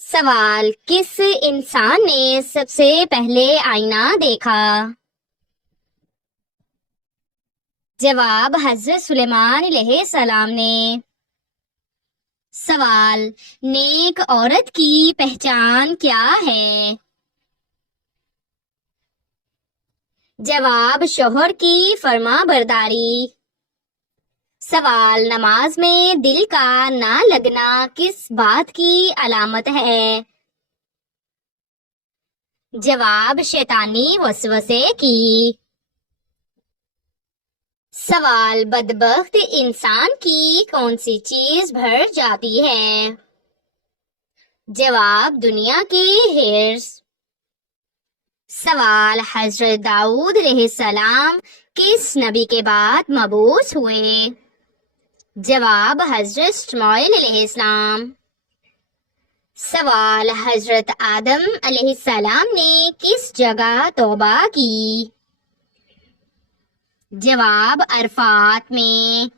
سوال: کس انسان نے سب سے پہلے آئینہ دیکھا؟ جواب: حضرت سلیمان علیہ السلام نے۔ سوال: نیک عورت کی پہچان کیا ہے؟ جواب: شوہر کی فرما برداری۔ سوال: نماز میں دل کا نہ لگنا کس بات کی علامت ہے؟ جواب: شیطانی وسوسے کی۔ سوال: بدبخت انسان کی کون سی چیز بھر جاتی ہے؟ جواب: دنیا کی حرص۔ سوال: حضرت داؤد علیہ السلام کس نبی کے بعد مبعوث ہوئے؟ جواب: حضرت اسماعیل علیہ السلام۔ سوال: حضرت آدم علیہ السلام نے کس جگہ توبہ کی؟ جواب: عرفات میں۔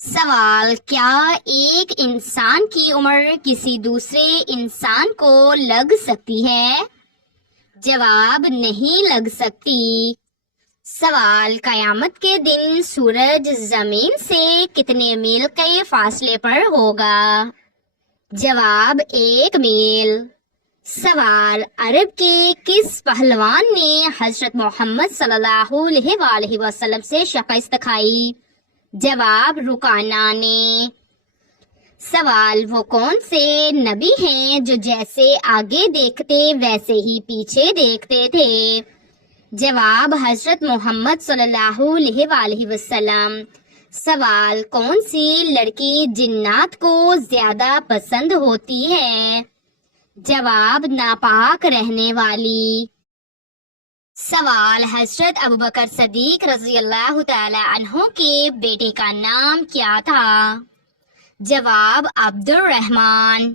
سوال: کیا ایک انسان کی عمر کسی دوسرے انسان کو لگ سکتی ہے؟ جواب: نہیں لگ سکتی۔ سوال: قیامت کے دن سورج زمین سے کتنے میل کے فاصلے پر ہوگا؟ جواب: 1 میل۔ سوال: عرب کے کس پہلوان نے حضرت محمد صلی اللہ علیہ وآلہ وسلم سے شکست کھائی؟ جواب: رکانہ نے۔ سوال: وہ کون سے نبی ہیں جو جیسے آگے دیکھتے ویسے ہی پیچھے دیکھتے تھے؟ جواب: حضرت محمد صلی اللہ علیہ وآلہ وسلم۔ سوال: کون سی لڑکی جنات کو زیادہ پسند ہوتی ہے؟ جواب: ناپاک رہنے والی۔ سوال: حضرت ابوبکر صدیق رضی اللہ تعالی عنہ کے بیٹے کا نام کیا تھا؟ جواب: عبد الرحمن۔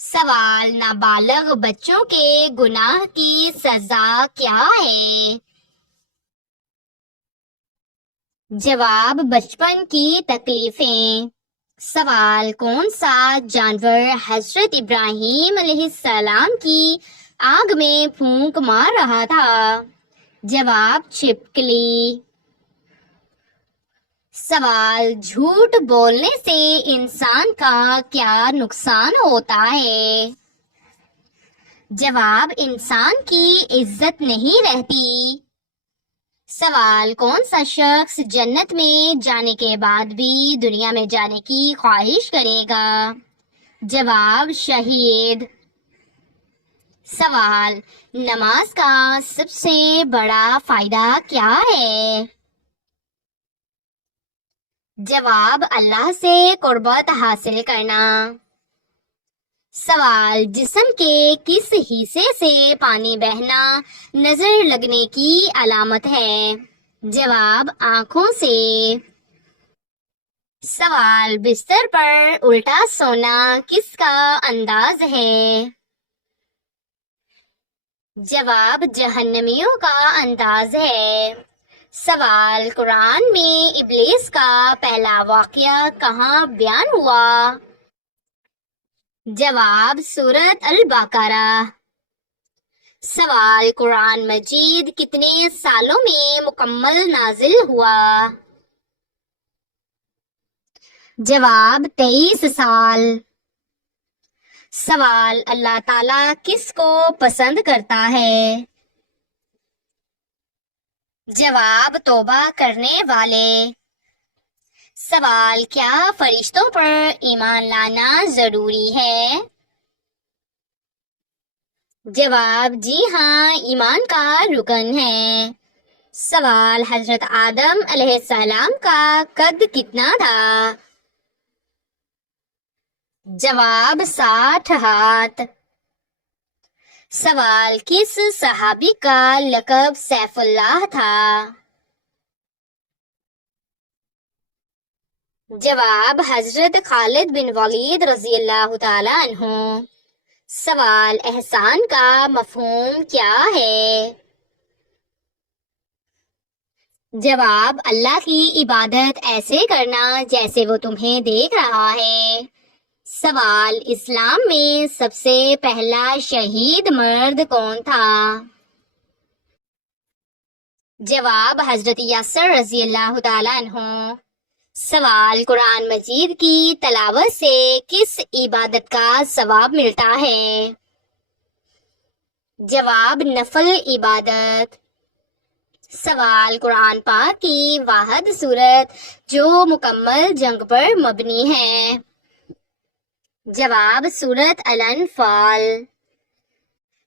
سوال: نابالغ بچوں کے گناہ کی سزا کیا ہے؟ جواب: بچپن کی تکلیفیں۔ سوال: کون سا جانور حضرت ابراہیم علیہ السلام کی آگ میں پھونک مار رہا تھا؟ جواب: چھپکلی۔ سوال: جھوٹ بولنے سے انسان کا کیا نقصان ہوتا ہے؟ جواب: انسان کی عزت نہیں رہتی۔ سوال: کون سا شخص جنت میں جانے کے بعد بھی دنیا میں جانے کی خواہش کرے گا؟ جواب: شہید۔ سوال: نماز کا سب سے بڑا فائدہ کیا ہے؟ جواب: اللہ سے قربت حاصل کرنا۔ سوال: جسم کے کس حصے سے پانی بہنا نظر لگنے کی علامت ہے؟ جواب: آنکھوں سے۔ سوال: بستر پر الٹا سونا کس کا انداز ہے؟ جواب: جہنمیوں کا انداز ہے۔ سوال: قرآن میں ابلیس کا پہلا واقعہ کہاں بیان ہوا؟ جواب: سورۃ البقرہ۔ سوال: قرآن مجید کتنے سالوں میں مکمل نازل ہوا؟ جواب: 23 سال۔ سوال: اللہ تعالیٰ کس کو پسند کرتا ہے؟ جواب: توبہ کرنے والے۔ سوال: کیا فرشتوں پر ایمان لانا ضروری ہے؟ جواب: جی ہاں، ایمان کا رکن ہے۔ سوال: حضرت آدم علیہ السلام کا قد کتنا تھا؟ جواب: 60 ہاتھ۔ سوال: کس صحابی کا لقب سیف اللہ تھا؟ جواب: حضرت خالد بن ولید رضی اللہ تعالی عنہ۔ سوال: احسان کا مفہوم کیا ہے؟ جواب: اللہ کی عبادت ایسے کرنا جیسے وہ تمہیں دیکھ رہا ہے۔ سوال، اسلام میں سب سے پہلا شہید مرد کون تھا؟ جواب، حضرت یاسر رضی اللہ تعالیٰ عنہ۔ سوال، قرآن مجید کی تلاوت سے کس عبادت کا ثواب ملتا ہے؟ جواب، نفل عبادت۔ سوال، قرآن پاک کی واحد سورت جو مکمل جنگ پر مبنی ہے؟ جواب، سورت الانفال۔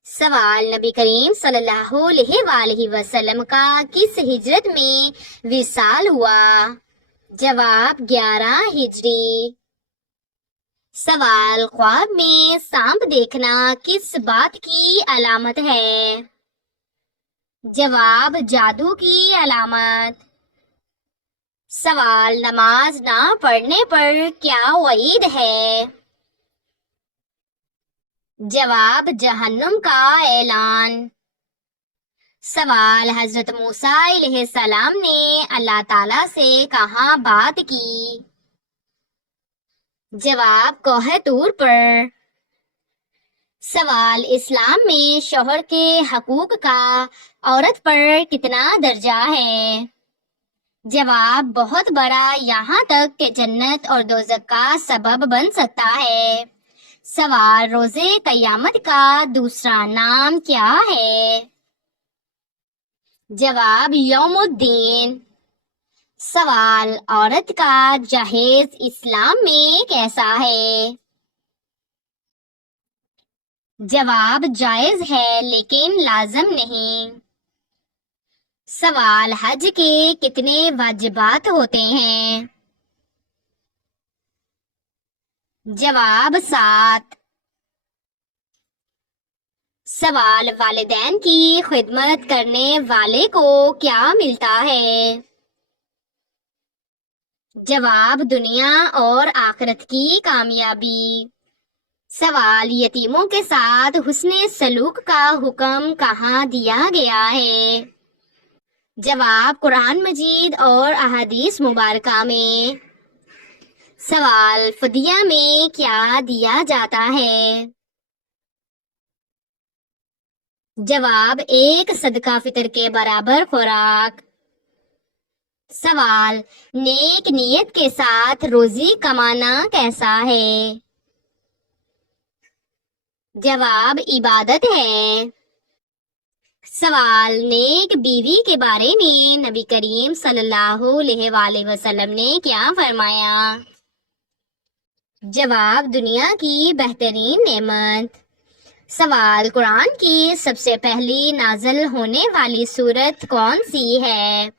سوال، نبی کریم صلی اللہ علیہ وآلہ وسلم کا کس ہجرت میں وصال ہوا؟ جواب، 11 ہجری۔ سوال، خواب میں سانپ دیکھنا کس بات کی علامت ہے؟ جواب، جادو کی علامت۔ سوال، نماز نہ پڑھنے پر کیا وعید ہے؟ جواب، جہنم کا اعلان۔ سوال، حضرت موسیٰ علیہ السلام نے اللہ تعالیٰ سے کہاں بات کی؟ جواب، کوہ طور پر۔ سوال، اسلام میں شوہر کے حقوق کا عورت پر کتنا درجہ ہے؟ جواب، بہت بڑا، یہاں تک کہ جنت اور دوزخ کا سبب بن سکتا ہے۔ سوال، روز قیامت کا دوسرا نام کیا ہے؟ جواب، یوم الدین۔ سوال، عورت کا جہیز اسلام میں کیسا ہے؟ جواب، جائز ہے لیکن لازم نہیں۔ سوال، حج کے کتنے واجبات ہوتے ہیں؟ جواب، 7۔ سوال، والدین کی خدمت کرنے والے کو کیا ملتا ہے؟ جواب، دنیا اور آخرت کی کامیابی۔ سوال، یتیموں کے ساتھ حسن سلوک کا حکم کہاں دیا گیا ہے؟ جواب، قرآن مجید اور احادیث مبارکہ میں۔ سوال، فدیہ میں کیا دیا جاتا ہے؟ جواب، ایک صدقہ فطر کے برابر خوراک۔ سوال، نیک نیت کے ساتھ روزی کمانا کیسا ہے؟ جواب، عبادت ہے۔ سوال، نیک بیوی کے بارے میں نبی کریم صلی اللہ علیہ وآلہ وسلم نے کیا فرمایا؟ جواب، دنیا کی بہترین نعمت۔ سوال، قرآن کی سب سے پہلی نازل ہونے والی سورت کون سی ہے؟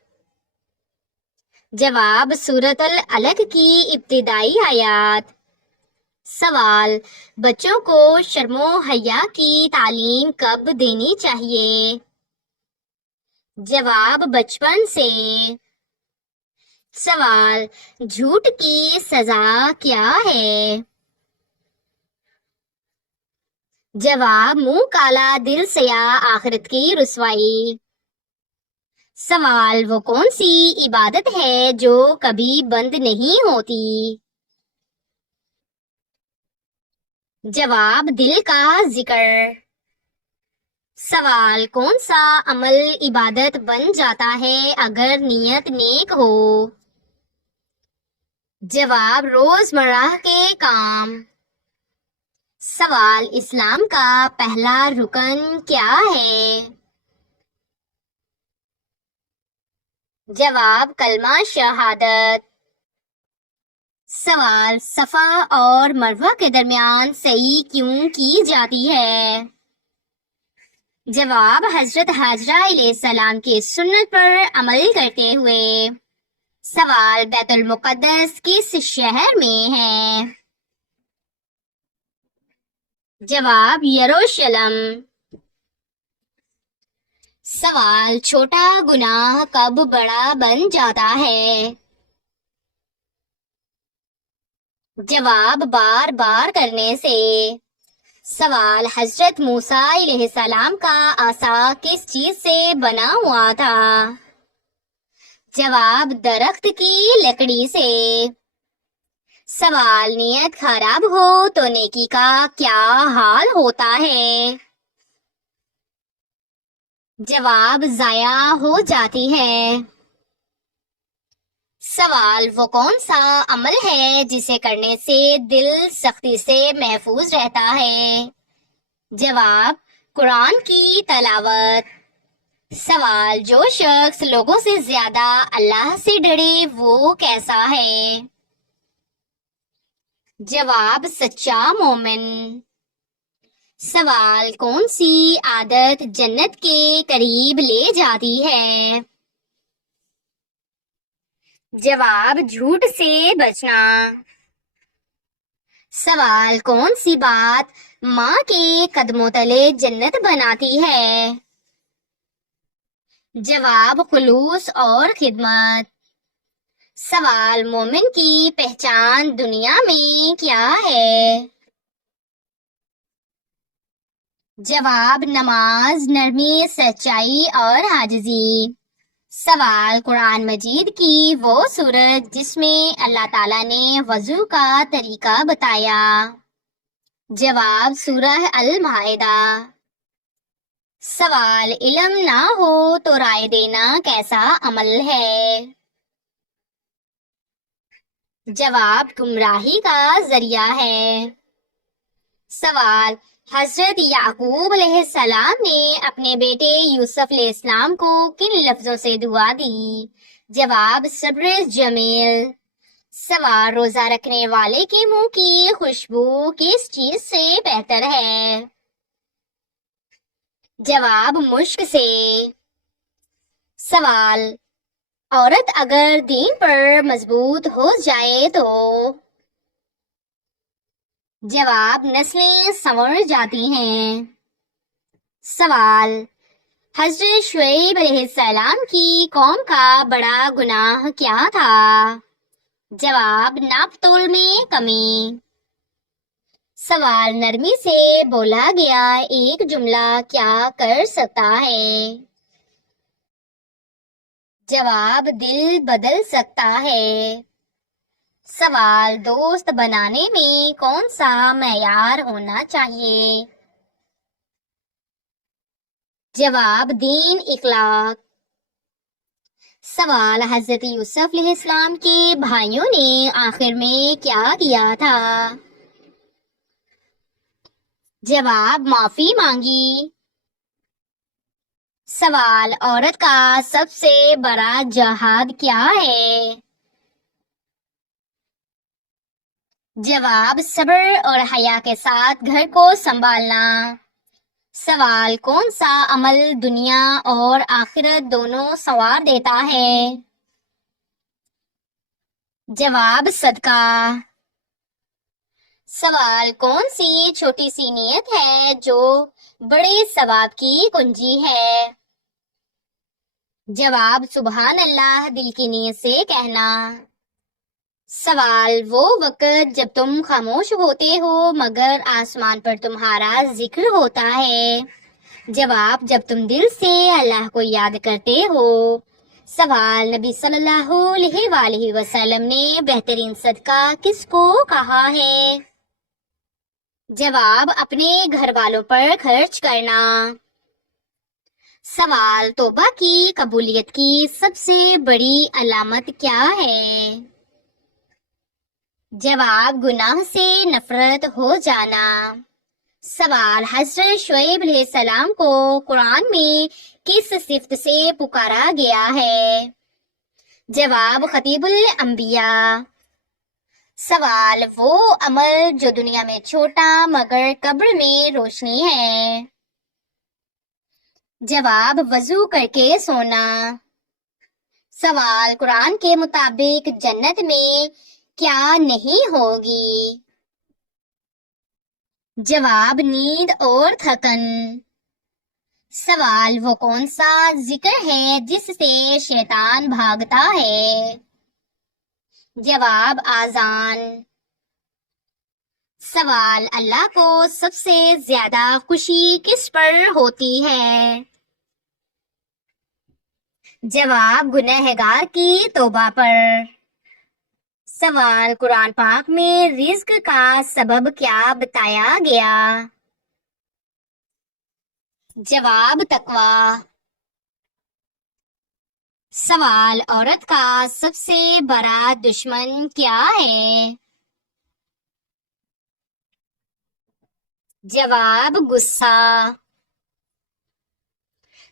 جواب، سورۃ العلق کی ابتدائی آیات۔ سوال، بچوں کو شرم و حیا کی تعلیم کب دینی چاہیے؟ جواب، بچپن سے۔ سوال، جھوٹ کی سزا کیا ہے؟ جواب، منہ کالا، دل سیاہ، آخرت کی رسوائی۔ سوال، وہ کون سی عبادت ہے جو کبھی بند نہیں ہوتی؟ جواب، دل کا ذکر۔ سوال، کون سا عمل عبادت بن جاتا ہے اگر نیت نیک ہو؟ جواب، روزمرہ کے کام۔ سوال، اسلام کا پہلا رکن کیا ہے؟ جواب، کلمہ شہادت۔ سوال، صفا اور مروہ کے درمیان سعی کیوں کی جاتی ہے؟ جواب، حضرت حاجرہ علیہ السلام کی سنت پر عمل کرتے ہوئے۔ سوال، بیت المقدس کس شہر میں ہے؟ جواب، یروشلم۔ سوال، چھوٹا گناہ کب بڑا بن جاتا ہے؟ جواب، بار بار کرنے سے۔ سوال، حضرت موسیٰ علیہ السلام کا عصا کس چیز سے بنا ہوا تھا؟ جواب، درخت کی لکڑی سے۔ سوال نیت خراب ہو تو نیکی کا کیا حال ہوتا ہے؟ جواب ضائع ہو جاتی ہے۔ سوال وہ کون سا عمل ہے جسے کرنے سے دل سختی سے محفوظ رہتا ہے؟ جواب قرآن کی تلاوت۔ سوال جو شخص لوگوں سے زیادہ اللہ سے ڈرے وہ کیسا ہے؟ جواب سچا مومن۔ سوال کون سی عادت جنت کے قریب لے جاتی ہے؟ جواب جھوٹ سے بچنا۔ سوال کون سی بات ماں کے قدموں تلے جنت بناتی ہے؟ جواب خلوص اور خدمت۔ سوال مومن کی پہچان دنیا میں کیا ہے؟ جواب نماز، نرمی، سچائی اور عاجزی۔ سوال قرآن مجید کی وہ سورت جس میں اللہ تعالیٰ نے وضو کا طریقہ بتایا۔ جواب سورہ المائدہ۔ سوال علم نہ ہو تو رائے دینا کیسا عمل ہے؟ جواب گمراہی کا ذریعہ ہے۔ سوال حضرت یعقوب علیہ السلام نے اپنے بیٹے یوسف علیہ السلام کو کن لفظوں سے دعا دی؟ جواب صبر جمیل۔ سوال روزہ رکھنے والے کے منہ کی خوشبو کس چیز سے بہتر ہے؟ جواب مشک سے۔ سوال عورت اگر دین پر مضبوط ہو جائے تو؟ جواب نسلیں سنور جاتی ہیں۔ سوال حضرت شعیب علیہ السلام کی قوم کا بڑا گناہ کیا تھا؟ جواب ناپ تول میں کمی۔ سوال نرمی سے بولا گیا ایک جملہ کیا کر سکتا ہے؟ جواب دل بدل سکتا ہے۔ سوال دوست بنانے میں کون سا معیار ہونا چاہیے؟ جواب دین، اخلاق۔ سوال حضرت یوسف علیہ السلام کے بھائیوں نے آخر میں کیا کیا تھا؟ جواب معافی مانگی۔ سوال عورت کا سب سے بڑا جہاد کیا ہے؟ جواب صبر اور حیا کے ساتھ گھر کو سنبھالنا۔ سوال کون سا عمل دنیا اور آخرت دونوں سنوار دیتا ہے؟ جواب صدقہ۔ سوال کون سی چھوٹی سی نیت ہے جو بڑے ثواب کی کنجی ہے؟ جواب سبحان اللہ دل کی نیت سے کہنا۔ سوال وہ وقت جب تم خاموش ہوتے ہو مگر آسمان پر تمہارا ذکر ہوتا ہے۔ جواب جب تم دل سے اللہ کو یاد کرتے ہو۔ سوال نبی صلی اللہ علیہ وآلہ وسلم نے بہترین صدقہ کس کو کہا ہے؟ جواب اپنے گھر والوں پر خرچ کرنا۔ سوال توبہ کی قبولیت کی سب سے بڑی علامت کیا ہے؟ جواب گناہ سے نفرت ہو جانا۔ سوال حضرت شعیب علیہ السلام کو قرآن میں کس صفت سے پکارا گیا ہے؟ جواب خطیب الانبیاء۔ سوال وہ عمل جو دنیا میں چھوٹا مگر قبر میں روشنی ہے؟ جواب وضو کر کے سونا۔ سوال قرآن کے مطابق جنت میں کیا نہیں ہوگی؟ جواب نیند اور تھکن۔ سوال وہ کون سا ذکر ہے جس سے شیطان بھاگتا ہے؟ جواب آذان۔ سوال اللہ کو سب سے زیادہ خوشی کس پر ہوتی ہے؟ جواب گنہگار کی توبہ پر۔ سوال، قرآن پاک میں رزق کا سبب کیا بتایا گیا؟ جواب، تقوی۔ سوال، عورت کا سب سے بڑا دشمن کیا ہے؟ جواب، غصہ۔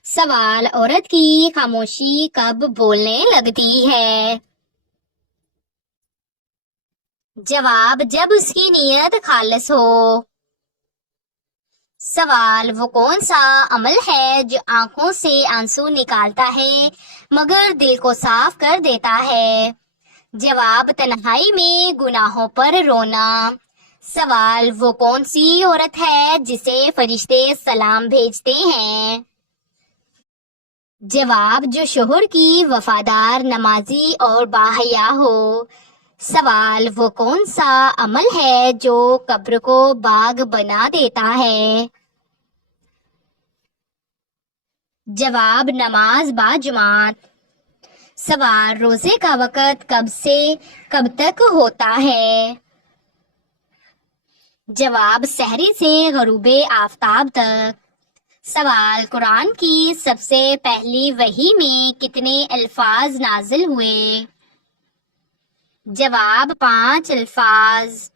سوال، عورت کی خاموشی کب بولنے لگتی ہے؟ جواب، جب اس کی نیت خالص ہو۔ سوال، وہ کون سا عمل ہے جو آنکھوں سے آنسو نکالتا ہے مگر دل کو صاف کر دیتا ہے؟ جواب، تنہائی میں گناہوں پر رونا۔ سوال، وہ کون سی عورت ہے جسے فرشتے سلام بھیجتے ہیں؟ جواب، جو شوہر کی وفادار، نمازی اور باحیا ہو۔ سوال، وہ کون سا عمل ہے جو قبر کو باغ بنا دیتا ہے؟ جواب، نماز باجماعت۔ سوال، روزے کا وقت کب سے کب تک ہوتا ہے؟ جواب، سحری سے غروب آفتاب تک۔ سوال، قرآن کی سب سے پہلی وحی میں کتنے الفاظ نازل ہوئے؟ جواب، 5 الفاظ۔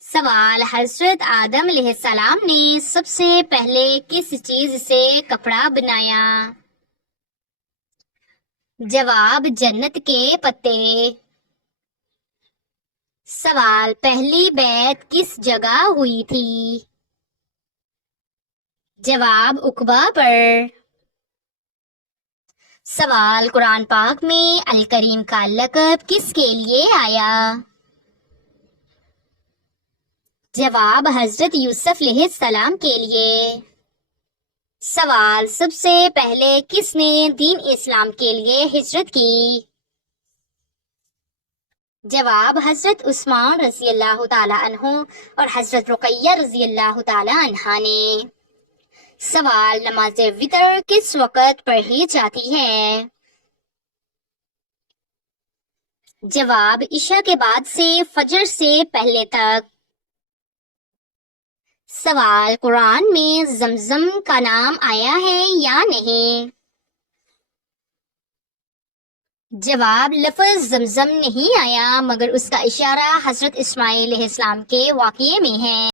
سوال، حضرت آدم علیہ السلام نے سب سے پہلے کس چیز سے کپڑا بنایا؟ جواب، جنت کے پتے۔ سوال، پہلی بیعت کس جگہ ہوئی تھی؟ جواب، عقبہ پر۔ سوال، قرآن پاک میں الکریم کا لقب کس کے لیے آیا؟ جواب، حضرت یوسف علیہ السلام کے لیے۔ سوال، سب سے پہلے کس نے دین اسلام کے لیے ہجرت کی؟ جواب، حضرت عثمان رضی اللہ تعالی عنہ اور حضرت رقیہ رضی اللہ تعالی عنہا نے۔ سوال، نماز وتر کس وقت پڑھی جاتی ہے؟ جواب، عشاء کے بعد سے فجر سے پہلے تک۔ سوال، قرآن میں زمزم کا نام آیا ہے یا نہیں؟ جواب، لفظ زمزم نہیں آیا مگر اس کا اشارہ حضرت اسماعیل علیہ السلام کے واقعے میں ہے۔